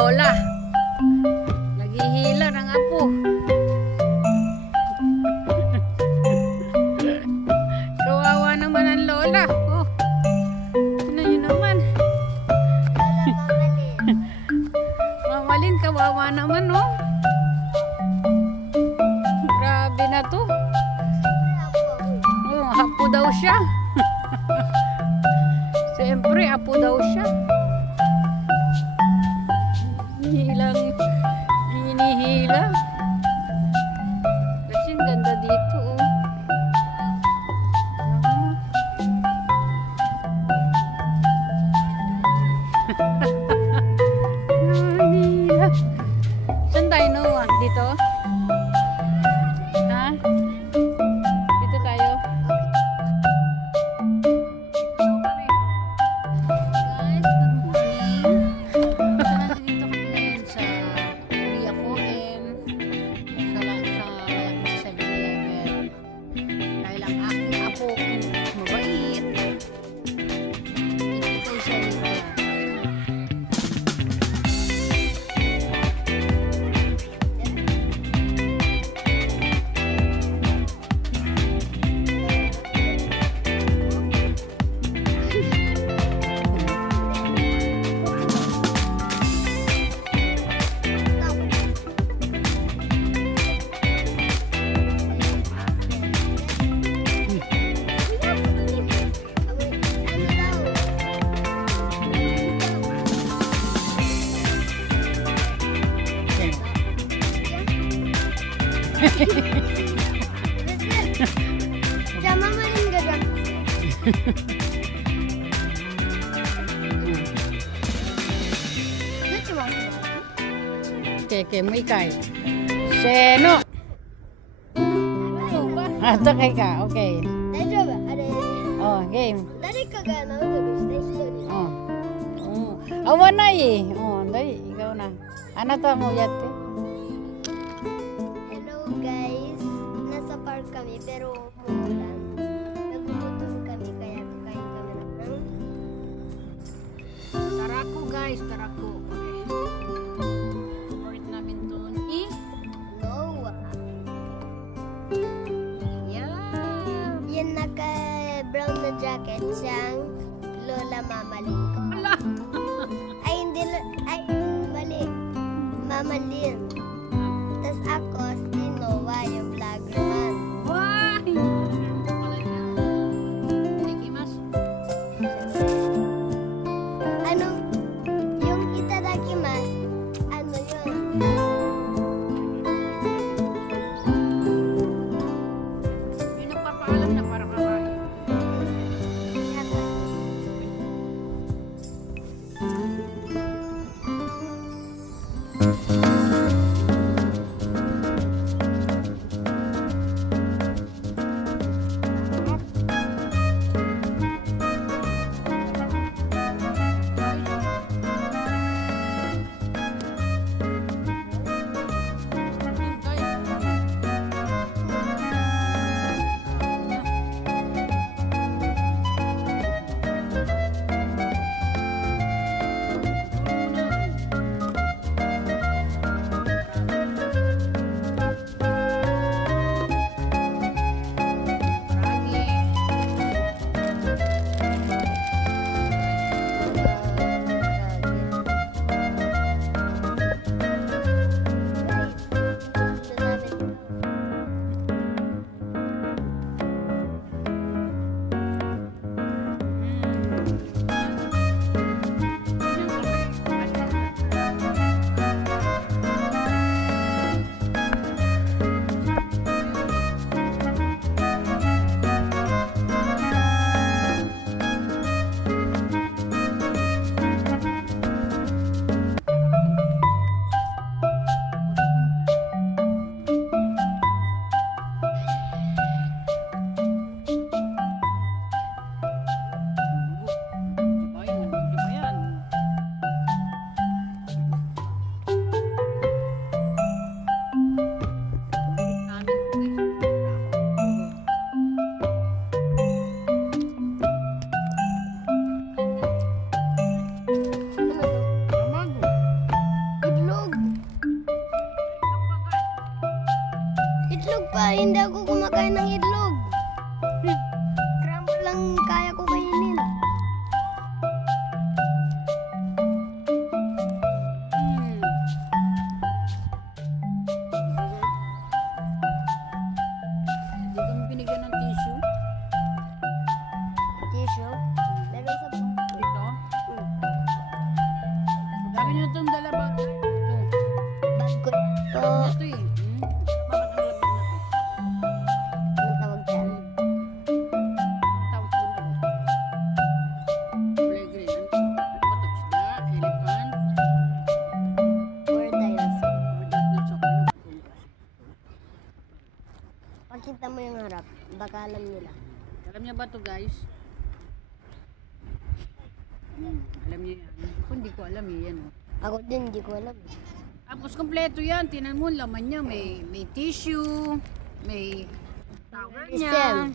lola. Naghihila ng apo. Kawawa naman ang lola. Oh. Ano yun naman? Mamalin, kawawa naman, oh. Grabe na to. Oh, apo daw siya. Siyempre, apo daw siya. Hinihila. Kasi ang ganda dito, oh. Hinihila. Saan tayo, Noah? Dito? Ha? Dito tayo? Sama main gadang. Keke mo ikay. Seno. Ato kay ka. Okay. Oh, game. Dari kagak nang terus dari. Oh. Awan na eh. Oh, dali ikaw na. Ano to mo yate? Hello guys. Nasa park kami pero umulan. Nagugutom kami kaya kakain kami ng Tarako guys, tarako. Favorite namin doon Noah. Yeah. Yan naka-brown na jacket siyang Lola Mamalin ko. Ala. Ay, hindi. Ay, mali. Mamalin. Tapos ako, si Noah, yung vlogger man. Why? Wala siya. Ikimas. Ano? Yung itadakimasu. Ano yun? Yung nagpapaalam na para kakain. hindi ako kumakain ng itlog. Scramble lang kaya ko kainin. Hmm. Hindi kami binigyan ng tissue. Tissue? Meron sa Dito. Dami nyo itong dala ba? Ito. bag ko yan. Ito eh. Bakit ang labi na to? Anong tawag dyan? Tawag ko na to. Kulay green. Ano to? Ano ba to? Isda? Elephant? Or dinosaur. Or dinosaur? Ano ba to? Pakita mo yung harap. Baka alam nila. Alam niya ba to guys? Alam niya yan. Ako hindi ko alam eh. Yan oh. Ako din, hindi ko alam. Tapos kompleto yan. Tinan mo, laman niya. May tissue. May towel niya.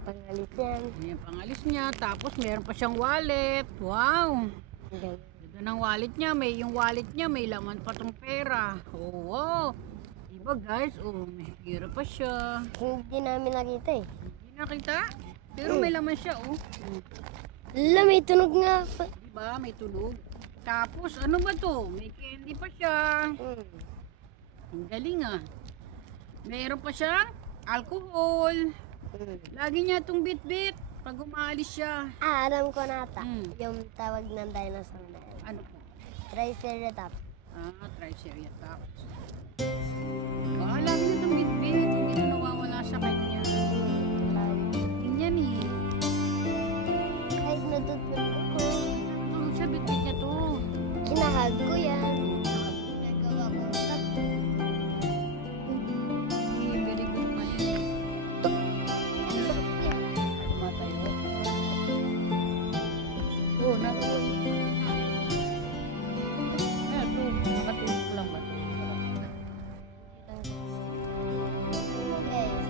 Pangalis yan. Yan yung pangalis niya. Tapos meron pa siyang wallet. Wow! Ang ganda. Ganda ng wallet niya. Yung wallet niya may laman pa tong pera. Oh, wow! Diba guys? Oh, may pera pa siya. Hindi namin nakita eh. Hindi nakita? Pero may laman siya oh. Lala, may tunog nga. Diba? May tulog. Tapos ano ba to? May candy pa siya. Ang galing ah. Meron pa siyang alcohol. Lagi niya itong bit-bit pag umaalis siya. Ah, alam ko na ata. Mm. Yung tawag ng dinosaur na yan. Ano po? Triceratops. Triceratops. Lagi niya itong bit-bit. Hindi na nawawala sa kanya. Ganyan eh. Kahit natutulog ko. Tulog siya, bit-bit niya to. Kinahag ko yan. Nagawa ko. Very good pa yan. Matayo. Oh, natulog. Ito, nakatulog ko lang ba? Guys.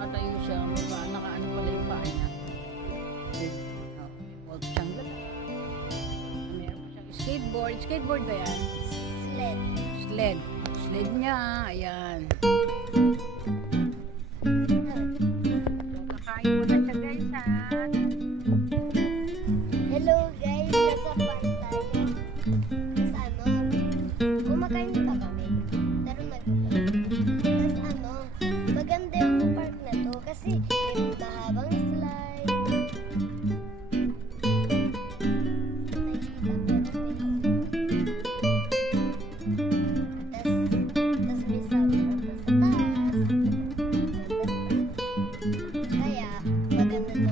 Nakatayo siya, nakaano pala yung paa niya. Huwag siyang gala. Meron pa siyang skateboard. Skateboard ba yan? Sled. Sled. Sled niya, ayan. Kakain mo na siya guys ha. Hello guys, nasa park tayo. Tapos ano, kumakain pa kami. Pero tapos ano, maganda yung park na to kasi may mahabang slide. Tapos may sound pa sa taas. Kaya, maganda to.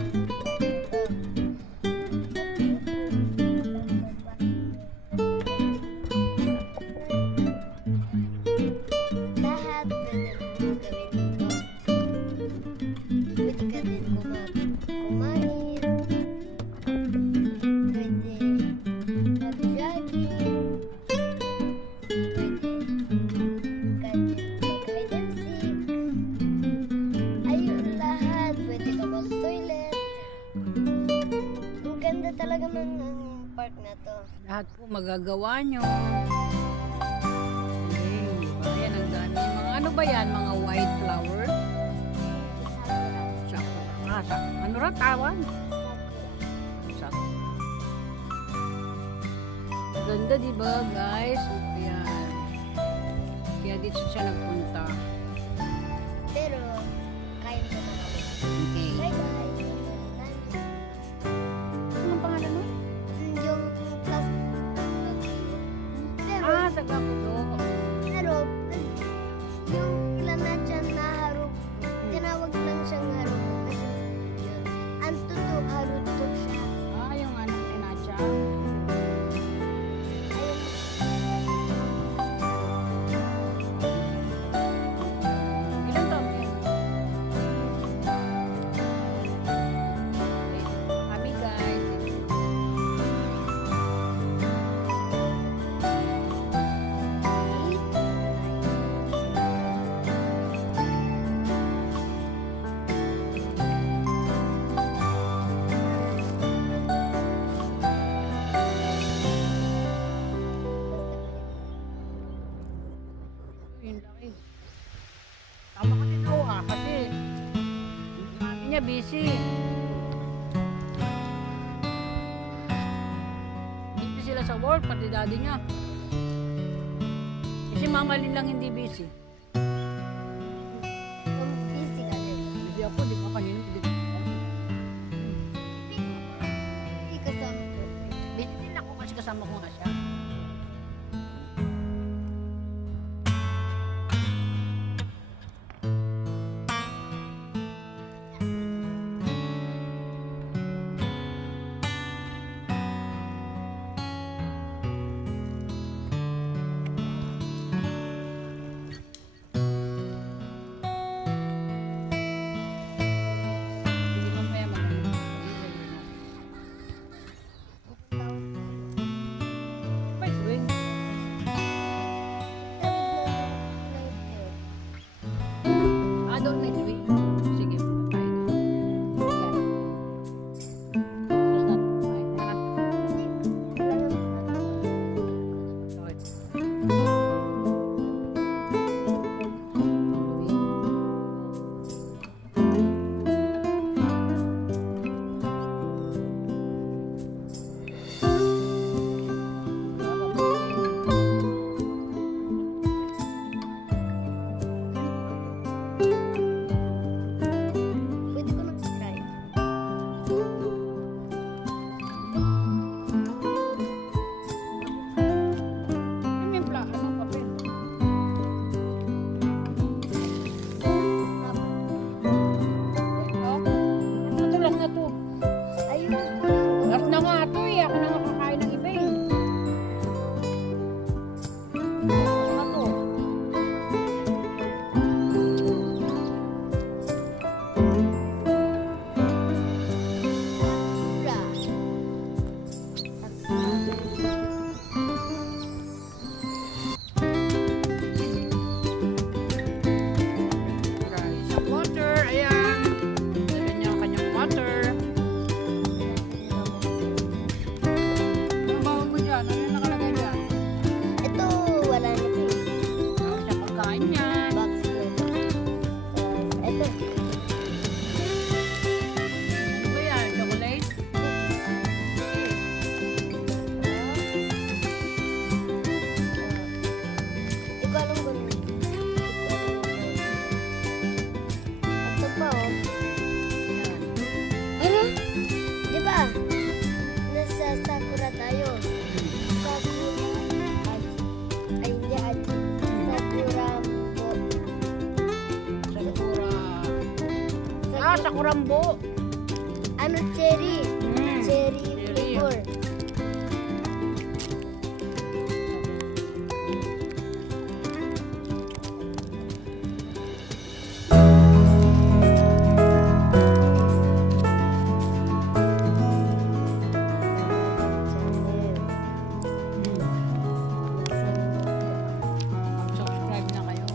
Lahat pwede mo gawin dito. Pwede ka din kumain. Pwede mag-jogging. Pwede mag-hide and seek. Ayun lahat. Pwede ka mag-toilet. Ang ganda talaga ng park na to. Lahat po magagawa nyo. Okay, diba? Yan ang dami. Mga ano ba yan? Mga white flower? Sakura. Ano ra tawag? Sakura. Ganda diba guys? Ayan. Kaya dito siya nagpunta. Pero, kain ko na kami. Okay. Bye guys. Anong pangalan mo? Yung class. Pero, Tagapudo. pero, yung clan na dyan na harap, tinawag lang siyang harap. Kasi, yun. Ang totoo, harutok siya. Yung anak ni Nacha. Ayun. Ilan taon ka? yung laki. Tama kasi daw kasi yung mami niya busy. Busy sila sa work, pati daddy niya. Kasi mama Lynn lang hindi busy. Kung busy ka din. Busy ako, di ba kanina? Hindi ko. Hindi kasama ko. Busy din ako kasi kasama ko nga siya. Sige, mamaya mag-ano. By the way, doon next week. Sige, punta tayo doon. Yan. Kain na. Okay. Pwede ko mag-try. May anong papel? Ito? Ito lang na to. Ayun. Last na nga ito eh. Ako na nga kakain ng iba eh. Last na to. Mura. Isang water. Ayan. Lagyan niya ang kanyang water. Ano bawal mo dyan? Ano yung nakalagay dyan? Ito, wala na po. Ano siya pagkain niyan? Box na ito. Ito. Ano ba yan? Chocolate? Hindi ko alam kung ito pa oh. Yan. Ano? Di ba? Nasa Sakura tayo. Sakura. Ay, hindi. Sakurambo. Sakura. Ah, sakurambo. Ano, cherry? Cherry Cherry. flavor. Subscribe na kayo.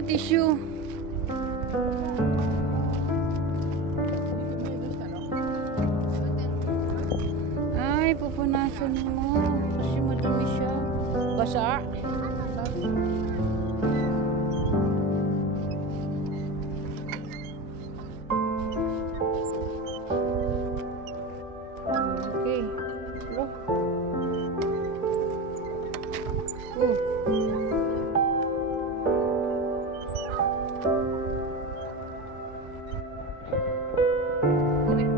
na tissue. Ay, pupunasan mo. Kasi madumi siya. Basa. Okay. Go. Go. Ulit.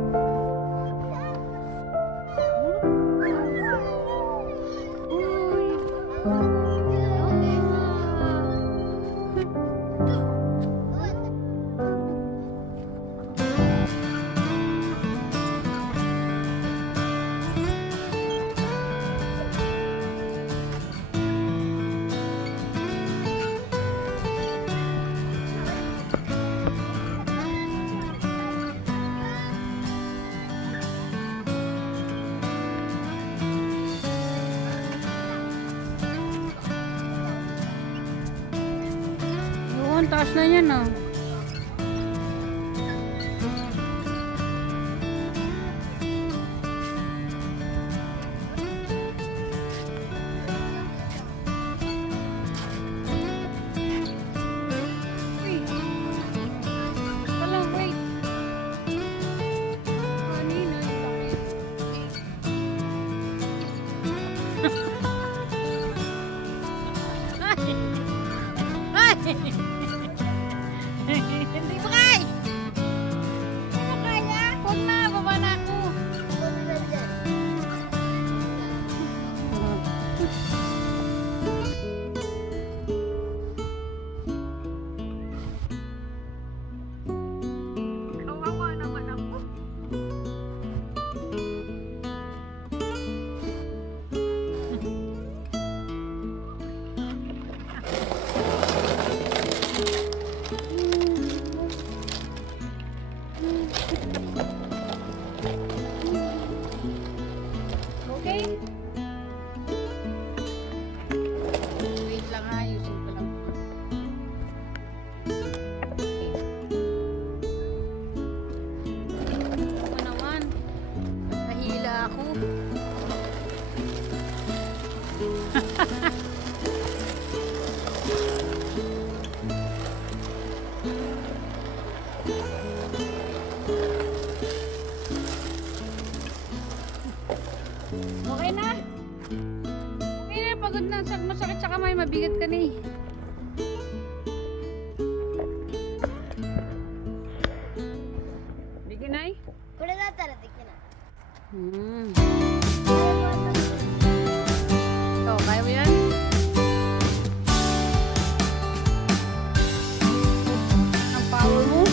Yun, taas na yan ah. Uy. Wala, wait. Kanina, sakit. Ay! Hindi ba kay? Hindi mo kaya? Huwag na, baba na ako. Kawawa naman ako. Okay? Wait lang ha, ayusin ko lang. Ako naman. Nahila ako. Okay na? Okay na, pagod na. Masakit sa kamay, mabigat ka na eh. Bigyan na eh. Kulit na tarating ka na. Ikaw, kaya mo yan? Ang power mo?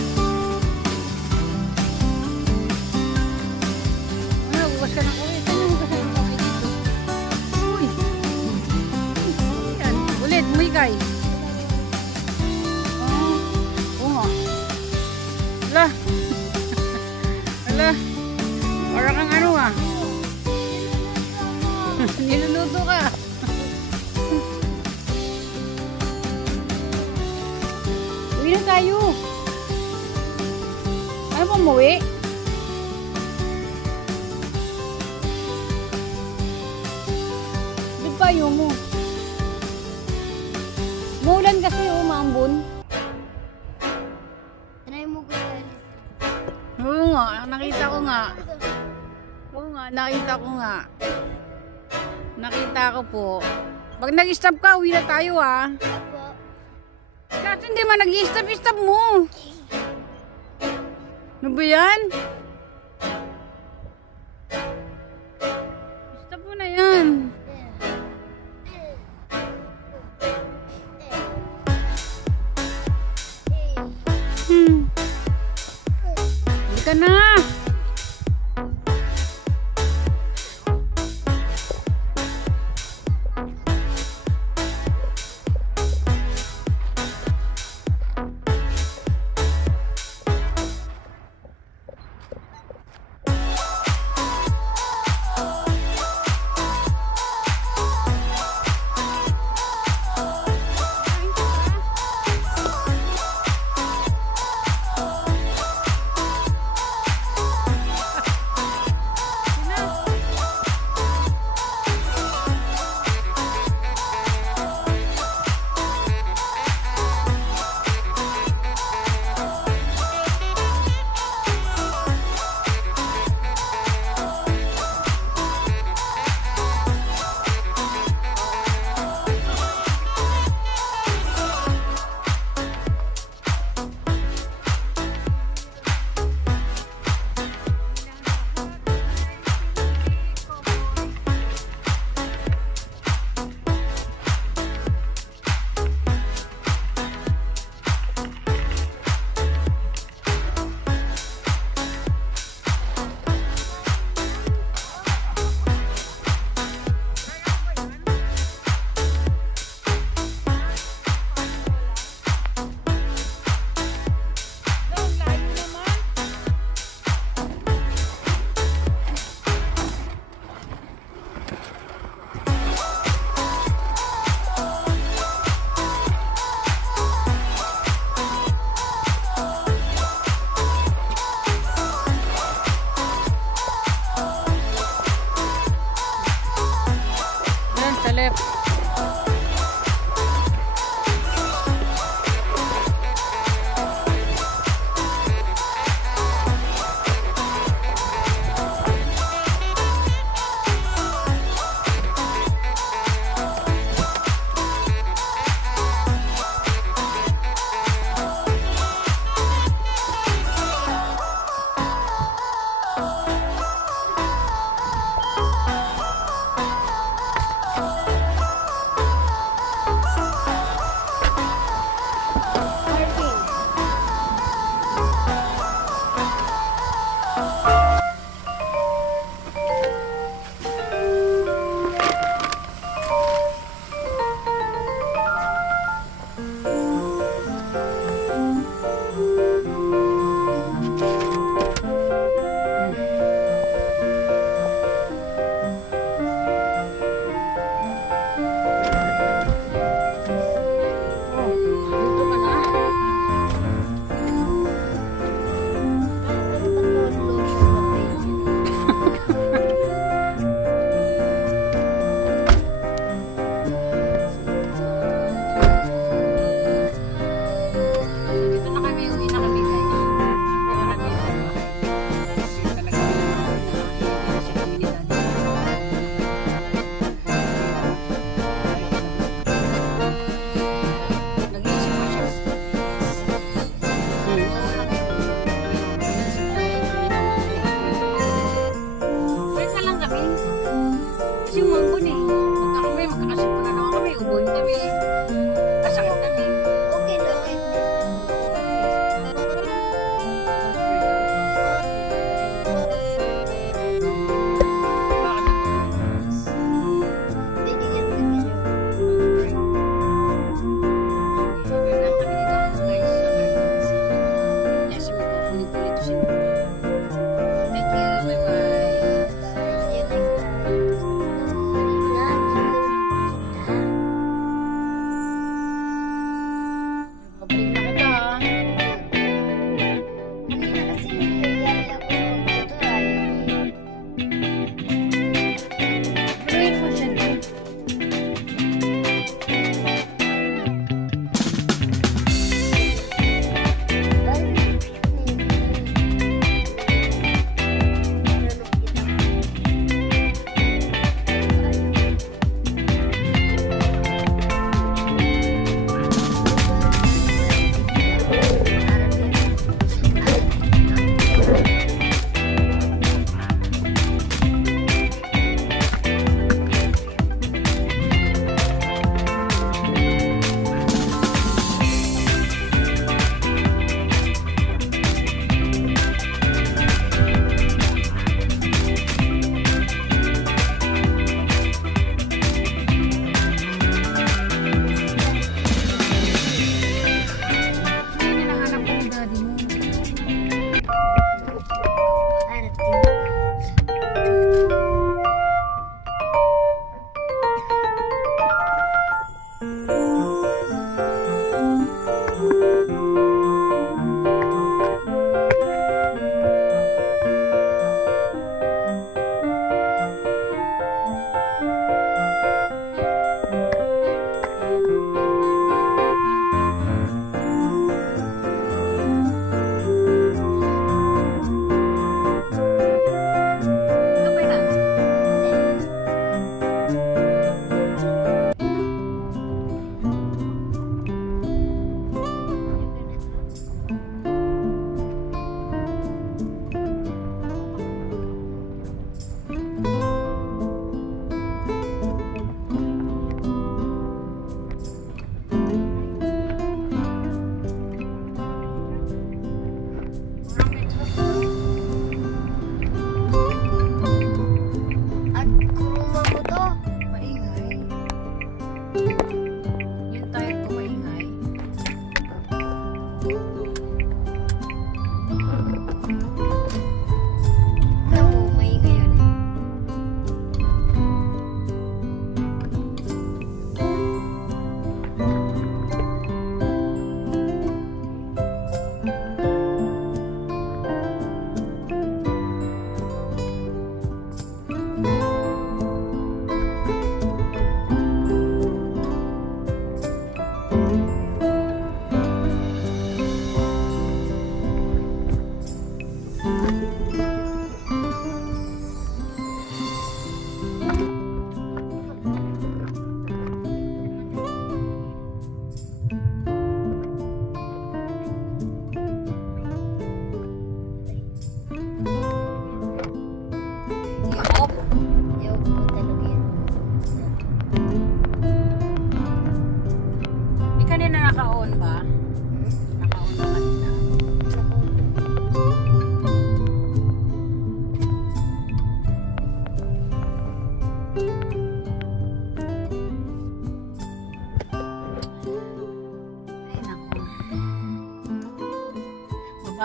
Ano, bukas ka ng uwi. Saan yung bukas ng uwi dito? Uy! Yan, ulit, umigay. Oo nga. Hala. Hala. Para kang ano ah. Niluluto ka. Uwi na tayo. Ano pa umuwi? Ba't pa ayaw mo? Maulan kasi maambon. Try mo ko yan. Oo nga, nakita ko nga. Oo nga, nakita ko nga. Nakita ko po. Pag nag-stop ka, uwi na tayo ah. Apo. Kasi hindi man nag-stop mo. Ano ba yan? Stop mo na yan. Hindi ka na. left. See you next time.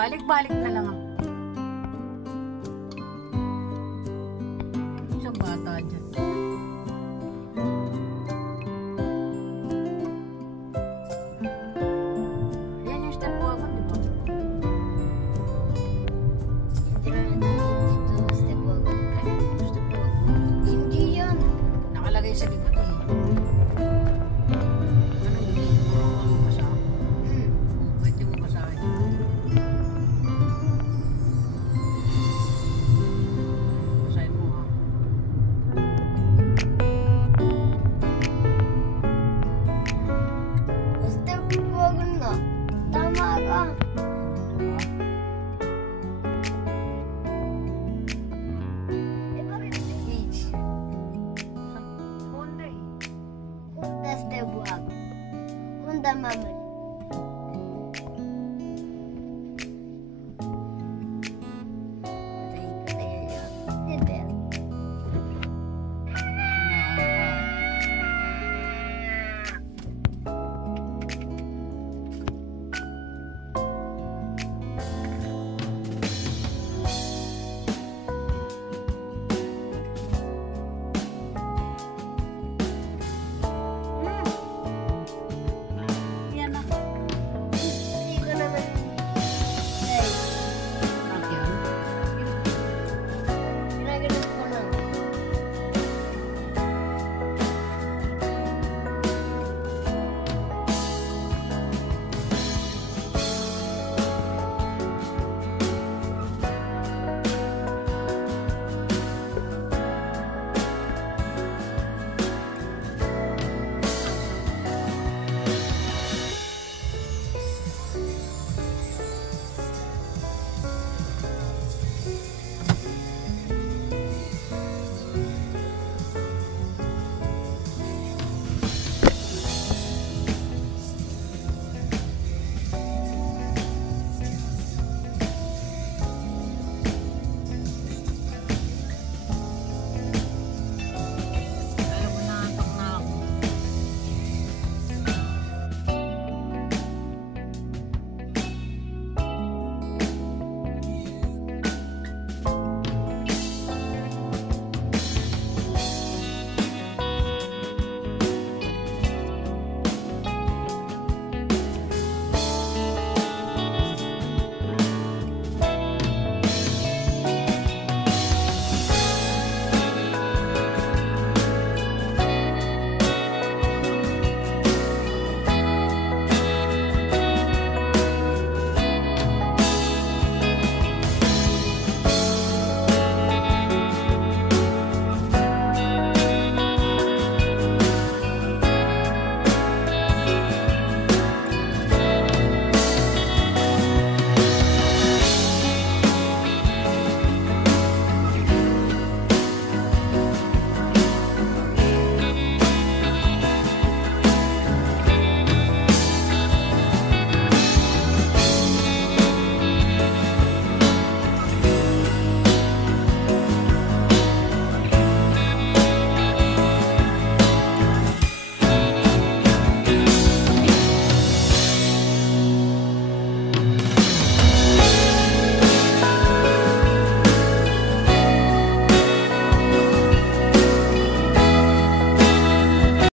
Balik-balik na lang ako. Isang bata dyan. Ayan yung step wagon, di ba? Hindi na dito, step wagon. Ay, yung step wagon. Hindi yan. Nakalagay sa likod eh. Ano hindi? Ano mo ba sa akin? Pwede mo ba sa akin? Basahin mo ha. Step wagon na. Tama ka. Diba? Eh, bakit may H? Honda eh. Honda step wagon. Honda mama